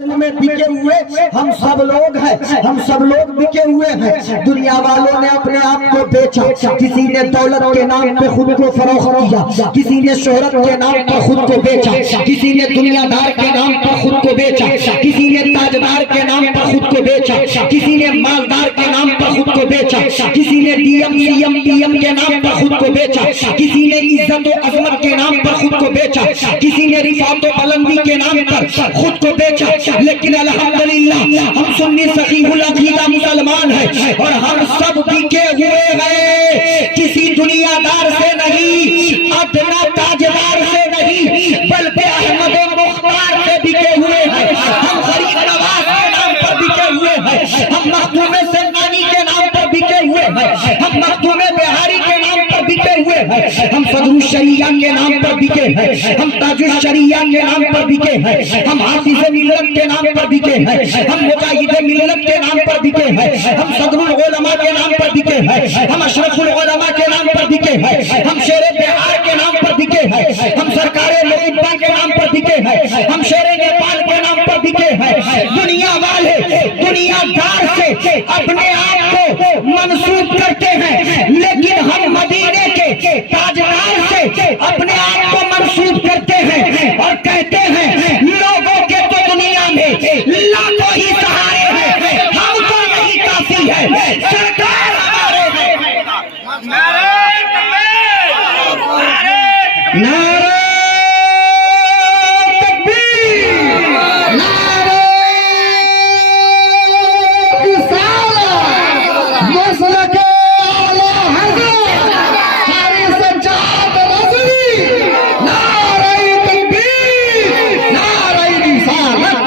میں بکے ہوئے ہم سب لوگ ہیں، ہم سب لوگ بکے ہوئے ہیں۔ دنیا والوں نے اپنے آپ کو بیچا، کسی نے دولت کے نام پہ خود کو فروخت کیا، کسی نے شہرت کے نام پر خود کو بیچا، کسی نے دنیا دار کے نام پر خود کو بیچا، کسی نے تاجدار کے نام پر خود کو بیچا، کسی نے مالدار کے نام پر خود کو بیچا، کسی نے D M C M P M کے نام پر خود کو بیچا، کسی نے عزت و عظمت کے نام پر خود کو بیچا، کسی نے رفعت و بلندی کے نام پر خود کو بیچا۔ لیکن الحمدللہ ہم سنی صحیح العقیدہ مسلمان ہیں اور ہم سب بکے ہوئے ہیں، کسی دنیا دار سے نہیں، ادنا تاجدار سے نہیں، بلکہ احمد مختار سے بکے ہوئے ہیں۔ ہم غریب نواز کے نام پر بکے ہوئے ہیں، ہم مخدوم سلطانی کے نام پر بکے ہوئے ہیں، ہم مخدوم بہاری کے نام پر بکے ہوئے ہیں، ہم صدر الشریعہ کے نام پر بکے ہیں، ہم تاج الشریعہ کے نام پر بکے ہیں، ہم حافظ ملت کے نام پر بکے ہیں، ہم مجاہد ملت کے نام پر بکے ہیں، ہم صدر العلماء کے نام پر بکے ہیں، ہم اشرف العلماء کے نام پر بکے ہیں، ہم شیر بہار کے نام پر بکے ہیں، ہم سرکار محبہ کے نام پر بکے ہیں، ہم شیر نیپال کے نام پر بکے ہیں۔ دنیا والے دنیا دار سے اپنے آپ کو منسوب کرتے ہیں، لیکن ہم مدینے کے تاجدار سے اپنے آپ کو منسوب کرتے ہیں اور کہتے ہیں لوگوں کے تو دنیا میں لاکھوں ہی سہارے ہیں، ہم کو یہی کافی ہے، سرکار ہمارے ہیں۔ نعرہ تکبیر، نعرہ تکبیر، نعرہ رسالت، مسلک اعلی حضرت قاری سجاد رضوی، نعرہ تکبیر، نعرہ رسالت۔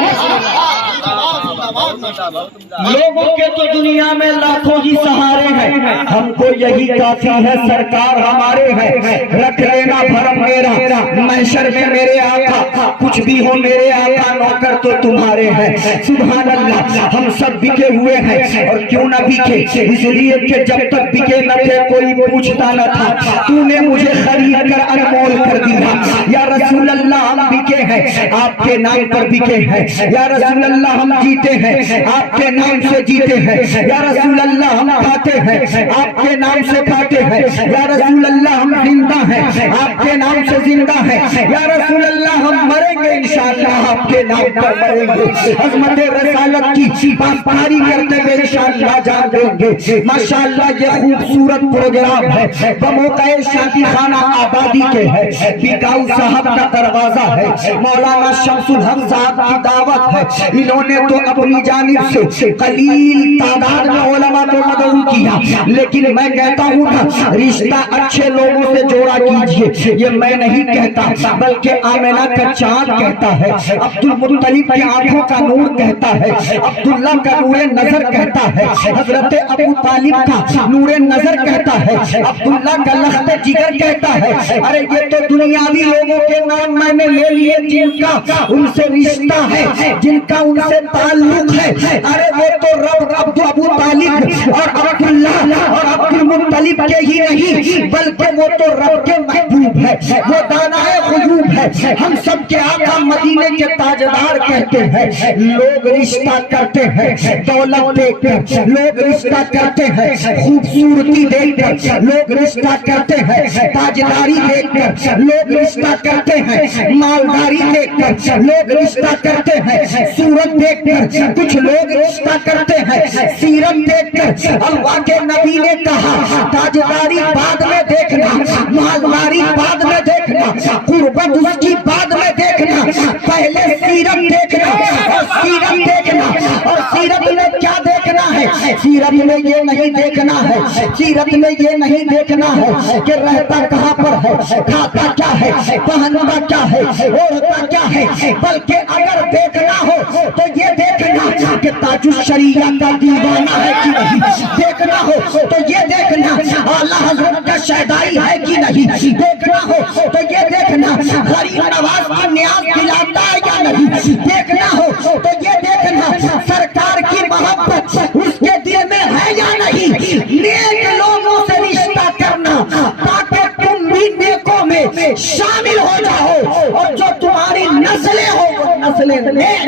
لوگوں کے تو دنیا میں لاکھوں ہی سہارے ہیں، ہم کو یہی کافی ہے، سرکار ہمارے ہیں۔ رکھ لینا بھرم میرا محشر میں میرے آقا، کچھ بھی ہو میرے آقا نوکر تو تمہارے ہیں۔ سبحان اللہ، ہم سب بکے ہوئے ہیں، اور کیوں نہ بکے، اس لیے کہ جب تک بکے نہ تھے کوئی پوچھتا نہ تھا، تو نے مجھے خرید کر انمول کر دیا۔ یا رسول اللہ ہم بکے ہیں، آپ کے نام پر بکے ہیں۔ یا رسول اللہ ہم جیتے ہیں، آپ کے نام سے جیتے ہیں۔ یا رسول اللہ ہم کھاتے ہیں، آپ کے نام سے کھاتے ہیں۔ یا رسول اللہ ہم زندہ ہیں، آپ کے نام سے زندہ ہیں۔ یا رسول اللہ ہم مریں گے انشاءاللہ آپ کے نام پر مریں گے۔ عظمت رسالت کی پاسداری کرتے ہوئے انشاءاللہ جان دیں گے۔ ماشاءاللہ یہ خوبصورت پروگرام ہے، بموقع شادی خانہ آبادی کے ہے، بکاؤ صاحب کا دروازہ ہے، مولانا شمس الحق صاحب کی دعوت ہے۔ انہوں نے تو اپنی جانب سے قلیل تعداد میں علماء کو مدعو کیا، لیکن میں کہتا ہوں نا رشتہ اچھے لوگوں سے جوڑا کیجئے، یہ میں نہیں کہتا بلکہ آمنہ کا چاند کہتا ہے، عبد المطلب کی آنکھوں کا نور کہتا ہے، عبداللہ کا نور نظر کہتا ہے، حضرت ابو طالب کا نور نظر کہتا ہے، عبداللہ کا لخت جگر کہتا ہے۔ ارے یہ تو دنیاوی لوگوں کے نام میں نے لے لیے جن کا ان سے رشتہ ہے، جن کا ان سے تعلق ہے۔ ارے وہ تو رب ابو طالب اور عبداللہ اور عبد المطلب کے ہی نہیں، بلکہ وہ تو رب کے محبوب ہے، وہ دانائے غیوب ہے، ہم سب کے آقا مدینے کے تاجدار کہتے ہیں۔ لوگ رشتہ کرتے ہیں دولت دیکھ کر، لوگ رشتہ کرتے ہیں خوبصورتی دیکھ کر، لوگ رشتہ کرتے ہیں تاجداری دیکھ کر، لوگ رشتہ کرتے ہیں مالداری دیکھ کر، لوگ رشتہ کرتے ہیں صورت دیکھ کر، کچھ لوگ رشتہ کرتے ہیں سیرت دیکھ کر۔ اللہ کے نبی نے کہا تاجداری بعد میں دیکھنا، مالداری بعد میں دیکھنا، قربت اس کی بعد میں دیکھنا، پہلے سیرت دیکھنا اور سیرت دیکھنا۔ اور سیرت میں کیا دیکھنا ہے؟ سیرت میں یہ نہیں دیکھنا ہے، سیرت میں یہ نہیں دیکھنا ہے کہ رہتا کہاں پر ہے، کھاتا کیا ہے، پہنتا کیا ہے، اوڑھتا کیا ہے، بلکہ اگر دیکھنا ہو تو یہ دیکھنا کہ تاج الشریعہ کا دیوانہ ہے کہ نہیں، دیکھنا ہو تو یہ دیکھنا اعلیٰ حضرت کا شہدائی ہے کہ نہیں، دیکھنا ہو تو یہ دیکھنا غریب نواز کی نیاز دلاتا ہے یا نہیں، دیکھنا ہو تو یہ دیکھنا سرکار کی محبت اس کے دل میں ہے یا نہیں۔ نیک لوگوں سے رشتہ کرنا تاکہ تم بھی نیکوں میں شامل ہو جاؤ، اور جو تمہاری نسلیں ہو وہ نسلیں نیک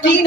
3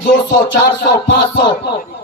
200, 400, 500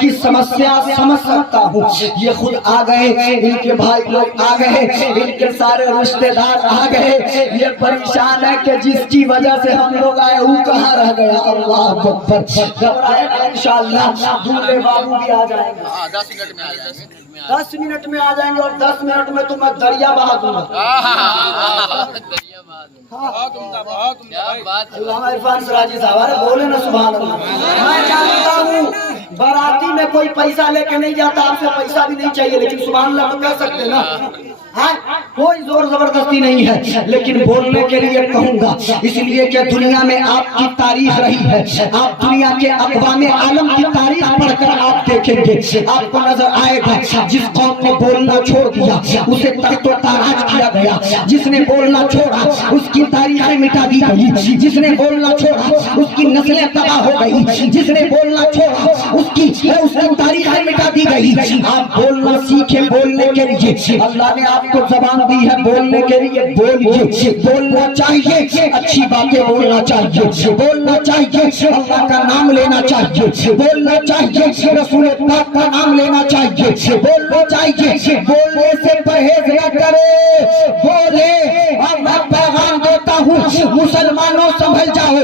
کی سمسیا سمجھ سکتا ہوں. یہ خود آ گئے, ان کے بھائی لوگ آ گئے, ان کے سارے رشتے دار آ گئے. یہ پریشان ہے کہ جس کی وجہ سے ہم لوگ آئے وہ کہاں رہ گیا. اللہ اکبر. گھبرائے گا انشاءاللہ دولے بابو بھی آ جائیں گے. 10 منٹ میں آ جائیں گے, اور 10 منٹ میں تو میں دریا بہا دوں گا. علامہ عرفان سراجی صاحب بولے نا سبحان اللہ. میں جانتا ہوں باراتی میں کوئی پیسہ لے کے نہیں جاتا, آپ سے پیسہ بھی نہیں چاہیے, لیکن سبحان اللہ تو کہہ سکتے نا. کوئی زور زبردستی نہیں ہے, لیکن بولنے کے لیے کہوں گا, اس لیے کہ دنیا میں آپ کی تاریخ رہی ہے. آپ دنیا کے اقوام عالم کی تاریخ پڑھ کر آپ دیکھیں گے, آپ کو نظر آئے گا جس قوم نے بولنا چھوڑ دیا اسے تخت و تاراج کیا گیا. جس نے بولنا چھوڑا اس کی تاریخیں مٹا دی گئی. جس نے بولنا چھوڑا اس کی نسلیں تباہ ہو گئی. جس نے بولنا چھوڑا اس کی تاریخیں مٹا دی گئی. آپ بولنا سیکھیں بولنے کے لیے. اللہ نے آپ کو زبان دی ہے بولنے کے لیے. بولیے, بولنا چاہیے, اچھی باتیں بولنا چاہیے, بولنا چاہیے, اللہ کا نام لینا چاہیے, بولنا چاہیے, رسول پاک کا نام لینا چاہیے, بولنا چاہیے. بولنے سے پرہیز نہ کرے, بولے. اب میں پیغام دیتا ہوں مسلمانوں سنبھل جاؤ,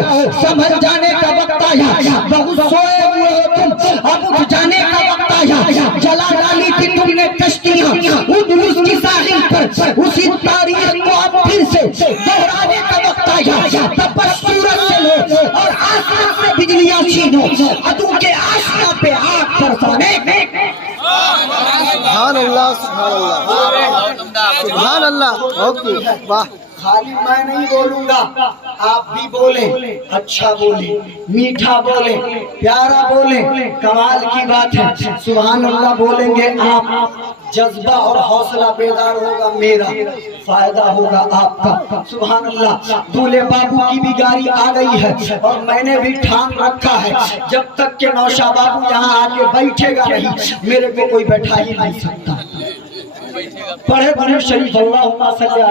سنبھل جانے کا وقت آیا. بہت سوئے ہوئے ہو تم, اب اٹھ جانے کا وقت آیا. جلا ڈالی تھی تم نے کشتیاں اندلس کی ساحل پر, اسی تاریخ کو اب پھر سے دہرانے کا وقت آیا. تب پر سورج سے لو اور آسمان سے بجلیاں چھینو, عدو کے آشنا پہ آگ برسانے. سبحان اللہ, سبحان اللہ, سبحان اللہ. واہ. خالی میں نہیں بولوں گا, آپ بھی بولیں, اچھا بولیں, میٹھا بولیں, پیارا بولیں, کمال کی بات ہے. سبحان اللہ بولیں گے آپ, جذبہ اور حوصلہ بیدار ہوگا میرا, فائدہ ہوگا آپ کا. سبحان اللہ. دولے بابو کی بھی گاڑی آ گئی ہے, اور میں نے بھی ٹھان رکھا ہے جب تک کہ نوشا بابو یہاں آ کے بیٹھے گا نہیں, میرے کو کوئی بیٹھا ہی نہیں سکتا. پڑھے بڑے شریف اللہم صلی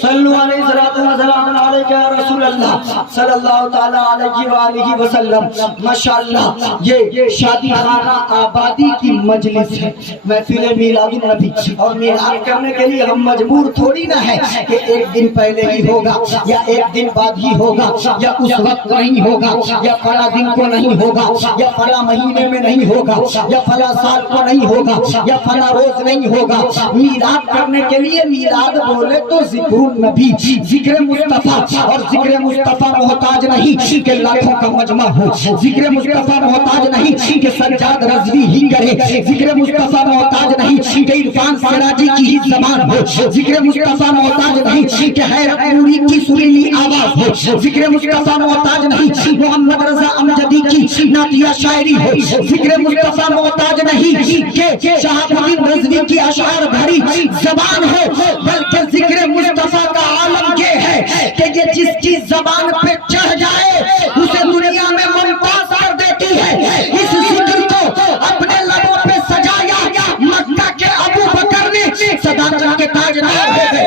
صلو علیہ السلام علیکہ یا رسول اللہ صلی اللہ تعالی علیہ وآلہ وسلم. ماشاءاللہ یہ شادی خانہ آبادی کی مجلس ہے, محفل میلاد النبی, اور میلاد کرنے کے لیے ہم مجبور تھوڑی نہ ہے کہ ایک دن پہلے ہی ہوگا, یا ایک دن بعد ہی ہوگا, یا اس وقت نہیں ہوگا, یا فلاں دن کو نہیں ہوگا, یا فلاں مہینے میں نہیں ہوگا, یا فلاں سال کو نہیں ہوگا, یا فلاں روز نہیں ہوگا. میلاد کرنے کے لیے میلاد بولے تو ذکر النبی, ذکر مصطفیٰ, اور ذکر مصطفیٰ محتاج نہیں کہ لاکھوں کا مجمع ہو. ذکر مصطفیٰ محتاج نہیں کہ سجاد رضوی ہی کرے. ذکر مصطفیٰ محتاج نہیں کہ عرفان سراجی کی ہی زبان ہو. ذکر مصطفیٰ محتاج نہیں کہ حیرت نوری کی سریلی آواز ہو. ذکر مصطفیٰ محتاج نہیں محمد رضا امجدی کی نعتیہ شاعری ہو. ذکر مصطفیٰ محتاج نہیں کہ شہاب الدین رضوی کی اشعار بھری زبان ہو, بلکہ ذکر مصطفیٰ کا عالم یہ ہے کہ یہ جس کی زبان پہ چڑھ جائے اسے دنیا میں ممتاز کر دیتی ہے. اس ذکر کو اپنے لبوں پہ سجایا مکہ کے ابو بکر نے, صداقت کے تاجدار ہو گئے.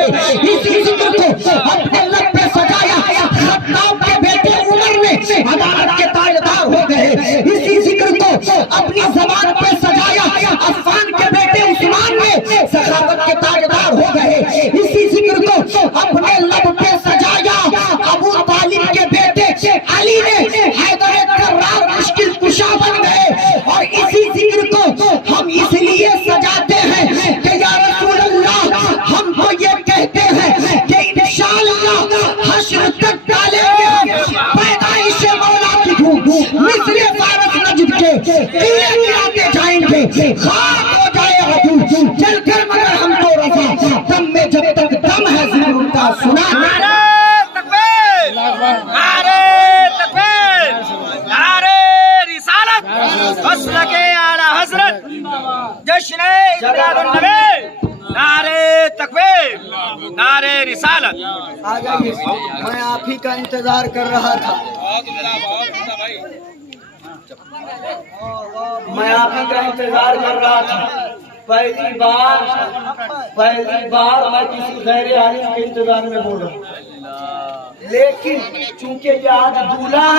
اسی ذکر کو اپنے لب پہ سجایا خطاب کے بیٹے عمر نے, عدالت کے تاجدار ہو گئے. اسی ذکر کو اپنی زبان پہ سجایا عفان کے بیٹے عثمان نے, سخاوت کے تاجدار ہو گئے. اسی ذکر کو اپنے لب پہ سجایا ابو طالب کے بیٹے علی نے, حیدر کرار مشکل کشا بن گئے. اور اسی ذکر کو ہم اس لیے سجاتے ہیں کہ یا رسول اللہ ہم کو یہ کہتے ہیں کہ انشاءاللہ حشر تک ڈالیں گے پیدائش مولا کی دھوم, مثل فارس نجد کے قلعے گراتے جائیں گے. خاک ہو جائے عدو جل کر مگر ہم کو رضا, دم میں جب تک دم ہے ذکر ان کا سنا. نعرہ تکبیر, نعرہ تکبیر, نعرہ رسالت, مسلک اعلی حضرت, جشن میلاد النبی, نعرہ تکبیر, نعرہ رسالت. آ جائیے, میں آپ ہی کا انتظار کر رہا تھا, میں آپ ہی کا انتظار کر رہا تھا. پہلی بار میں کسی غیر عالم کے انتظار میں بول رہا ہوں. لیکن چونکہ یہ آج دولہا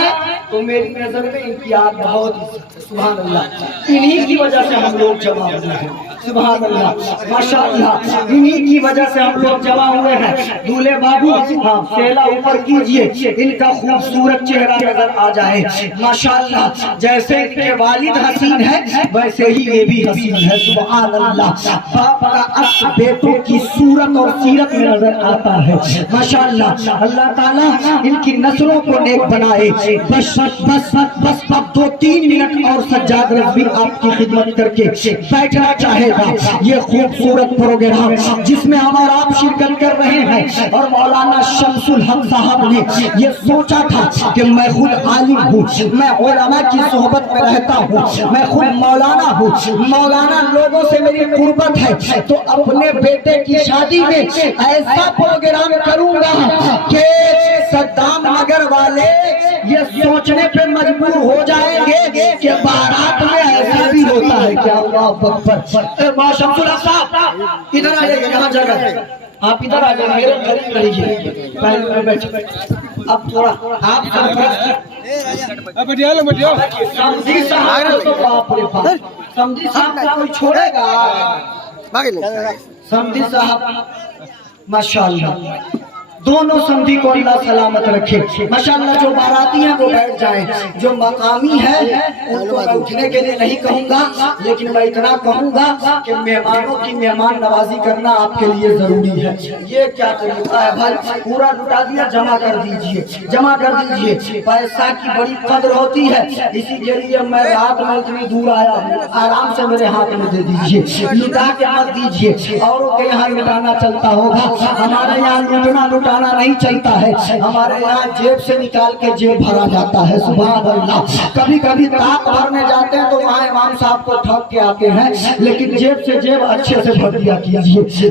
ہے تو میری نظر میں ان کی آج بہت عزت ہے. سبحان اللہ. انہی کی وجہ سے ہم لوگ جمع ہوئے ہیں. سبحان اللہ ماشاء اللہ. انہی کی وجہ سے ہم لوگ جمع ہوئے ہیں. دولہے بابو سیلا اوپر کیجئے, ان کا خوبصورت چہرہ نظر آ جائے. ماشاء اللہ جیسے ان کے والد حسین ہے ویسے ہی یہ بھی حسین ہے. سبحان اللہ. باپ کا عکس بیٹوں کی صورت اور سیرت میں نظر آتا ہے. ماشاء اللہ. اللہ تعالیٰ ان کی نسلوں کو نیک بنائے. بس 2-3 منٹ اور سجاد رضوی آپ کی خدمت کر کے بیٹھنا چاہے گا. یہ خوبصورت پروگرام جس میں ہم اور آپ شرکت کر رہے ہیں, اور مولانا شمس الحق صاحب نے یہ سوچا تھا کہ میں خود عالم ہوں, میں علماء کی صحبت میں رہتا ہوں, میں خود مولانا ہوں, مولانا لوگوں سے میری قربت ہے, تو اپنے بیٹے کی شادی میں ایسا پروگرام کروں گا کہ صدام نگر والے یہ سوچنے پہ مجبور ہو جائیں گے کہ بارات میں ایسا بھی ہوتا ہے کیا. اللہ اکبر. شمس الحق صاحب ادھر آ جائیے, یہاں جگہ ہے, آپ ادھر آ جائیں, میرے قریب رہیے. پہلے میں بیٹھے, اب تھوڑا آپ سمجھی صاحب تو باپ رے باپ, سمجھی صاحب کو کوئی چھوڑے گا؟ سمجھی صاحب ماشاءاللہ دونوں سمجھی کو اللہ سلامت رکھے. ماشاءاللہ جو باراتی ہیں وہ بیٹھ جائیں, جو مقامی ہے ان کو میں اٹھنے کے لیے نہیں کہوں گا, لیکن میں اتنا کہوں گا کہ مہمانوں کی مہمان نوازی کرنا آپ کے لیے ضروری ہے. یہ کیا طریقہ ہے بھائی, پورا لٹا دیا, جمع کر دیجئے. پیسہ کی بڑی قدر ہوتی ہے, اسی کے لیے میں رات میں اتنی دور آیا ہوں, آرام سے میرے ہاتھ میں دے دیجئے, لٹا کے مت دیجئے. اوروں کے یہاں لٹانا چلتا ہوگا, ہمارے یہاں لٹانا نہیں چلتا ہے. ہمارے یہاں جیب سے نکال کے جیب بھرا جاتا ہے. سبحان اللہ. کبھی کبھی طاق بھرنے جاتے ہیں تو وہاں امام صاحب کو ٹھگ کے آتے ہیں, لیکن جیب سے جیب اچھے سے بھر دیا کیجیے.